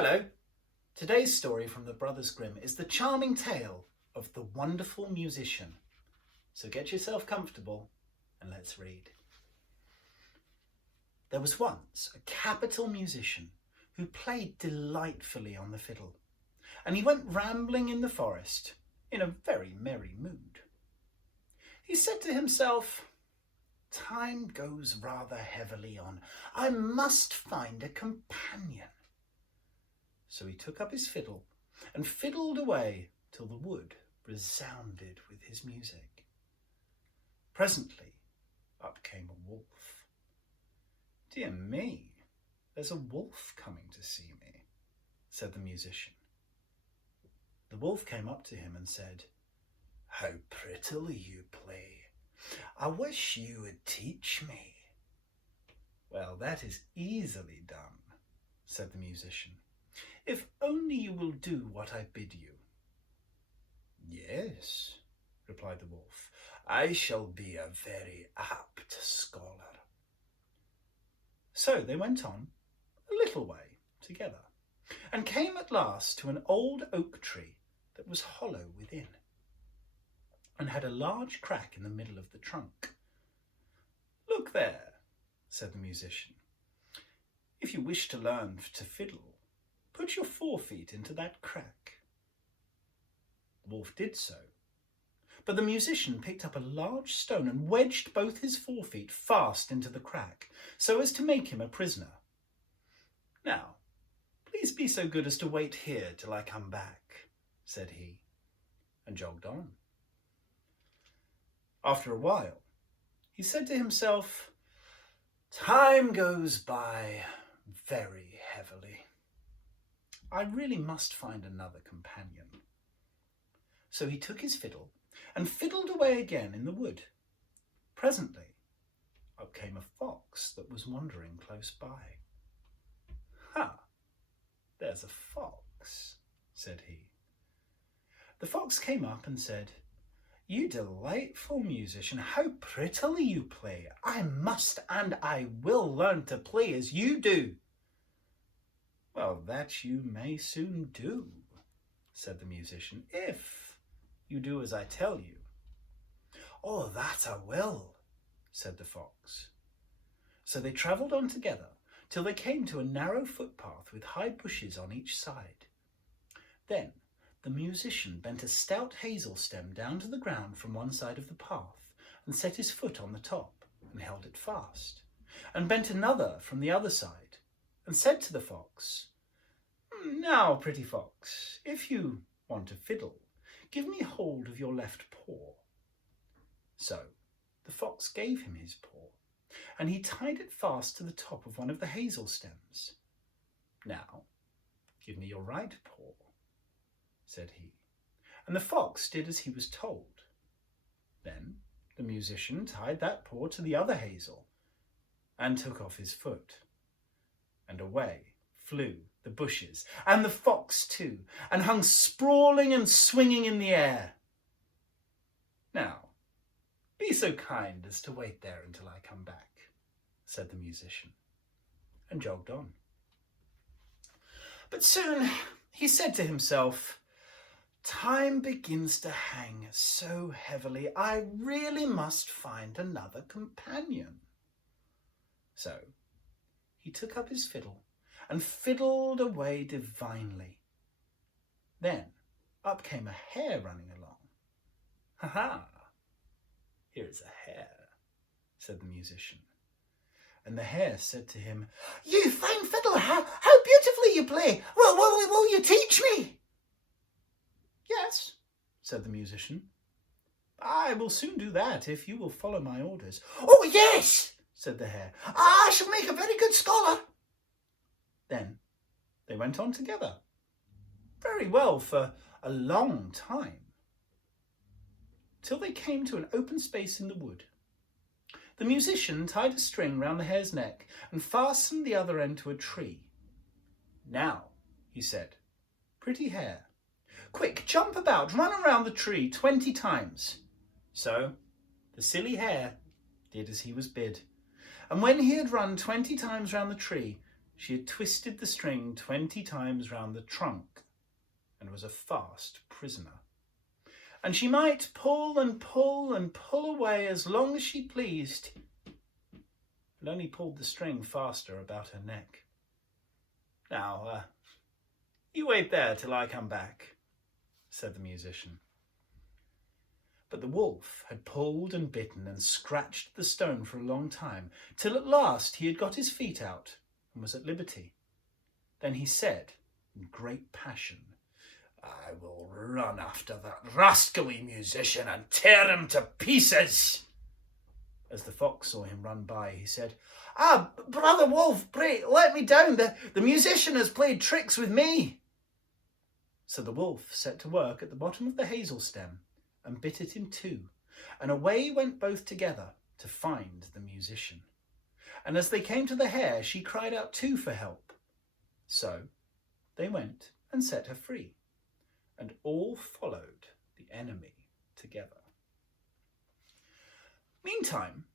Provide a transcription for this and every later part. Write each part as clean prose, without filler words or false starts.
Hello. Today's story from the Brothers Grimm is the charming tale of the wonderful musician. So get yourself comfortable and let's read. There was once a capital musician who played delightfully on the fiddle, and he went rambling in the forest in a very merry mood. He said to himself, "Time goes rather heavily on. I must find a companion." So he took up his fiddle and fiddled away till the wood resounded with his music. Presently up came a wolf. "Dear me, there's a wolf coming to see me," said the musician. The wolf came up to him and said, "How prettily you play. I wish you would teach me." "Well, that is easily done," said the musician, "if only you will do what I bid you." "Yes," replied the wolf, "I shall be a very apt scholar." So they went on a little way together, and came at last to an old oak tree that was hollow within, and had a large crack in the middle of the trunk. "Look there," said the musician. "If you wish to learn to fiddle, put your forefeet into that crack." The wolf did so, but the musician picked up a large stone and wedged both his forefeet fast into the crack, so as to make him a prisoner. "Now, please be so good as to wait here till I come back," said he, and jogged on. After a while, he said to himself, "Time goes by very heavily. I really must find another companion." So he took his fiddle and fiddled away again in the wood. Presently up came a fox that was wandering close by. "Ha, there's a fox," said he. The fox came up and said, "You delightful musician, how prettily you play. I must and I will learn to play as you do." "Well, that you may soon do," said the musician, "if you do as I tell you." "Oh, that I will," said the fox. So they travelled on together till they came to a narrow footpath with high bushes on each side. Then the musician bent a stout hazel stem down to the ground from one side of the path, and set his foot on the top and held it fast, and bent another from the other side, and said to the fox, "Now, pretty fox, if you want to fiddle, give me hold of your left paw." So the fox gave him his paw, and he tied it fast to the top of one of the hazel stems. "Now, give me your right paw," said he, and the fox did as he was told. Then the musician tied that paw to the other hazel, and took off his foot, and away flew the bushes, and the fox too, and hung sprawling and swinging in the air. "Now, be so kind as to wait there until I come back," said the musician, and jogged on. But soon he said to himself, "Time begins to hang so heavily, I really must find another companion." So he took up his fiddle and fiddled away divinely. Then up came a hare running along. "Ha ha, here is a hare," said the musician. And the hare said to him, "You fine fiddler, how beautifully you play. Will you teach me?" "Yes," said the musician. "I will soon do that if you will follow my orders." "Oh, yes," said the hare. "I shall make a very good scholar." Then they went on together very well for a long time, till they came to an open space in the wood. The musician tied a string round the hare's neck and fastened the other end to a tree. "Now," he said, "pretty hare, quick, jump about, run around the tree 20 times. So the silly hare did as he was bid, and when he had run 20 times round the tree, she had twisted the string 20 times round the trunk and was a fast prisoner. And she might pull and pull and pull away as long as she pleased, but only pulled the string faster about her neck. Now, you wait there till I come back, said the musician. But the wolf had pulled and bitten and scratched the stone for a long time, till at last he had got his feet out and was at liberty. Then he said, in great passion, "I will run after that rascally musician and tear him to pieces." As the fox saw him run by, he said, "Ah, brother wolf, pray let me down. The musician has played tricks with me." So the wolf set to work at the bottom of the hazel stem and bit it in two, and away went both together to find the musician. And as they came to the hare, she cried out too for help. So they went and set her free, and all followed the enemy together. Meantime,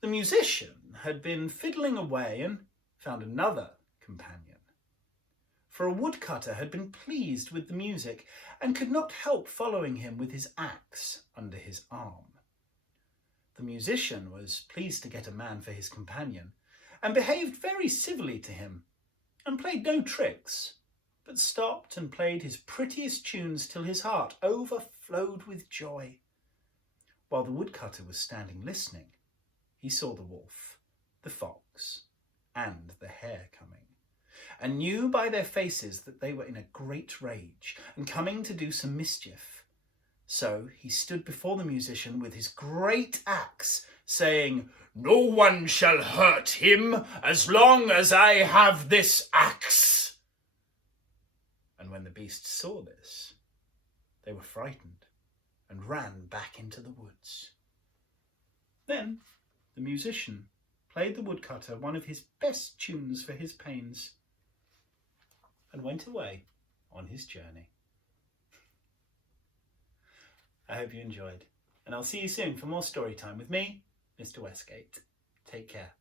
the musician had been fiddling away and found another companion. For a woodcutter had been pleased with the music and could not help following him with his axe under his arm. The musician was pleased to get a man for his companion, and behaved very civilly to him, and played no tricks, but stopped and played his prettiest tunes till his heart overflowed with joy. While the woodcutter was standing listening, he saw the wolf, the fox, and the hare coming, and knew by their faces that they were in a great rage and coming to do some mischief. So he stood before the musician with his great axe, saying, "No one shall hurt him as long as I have this axe." And when the beasts saw this, they were frightened and ran back into the woods. Then the musician played the woodcutter one of his best tunes for his pains, and went away on his journey. I hope you enjoyed, and I'll see you soon for more story time with me, Mr. Westgate. Take care.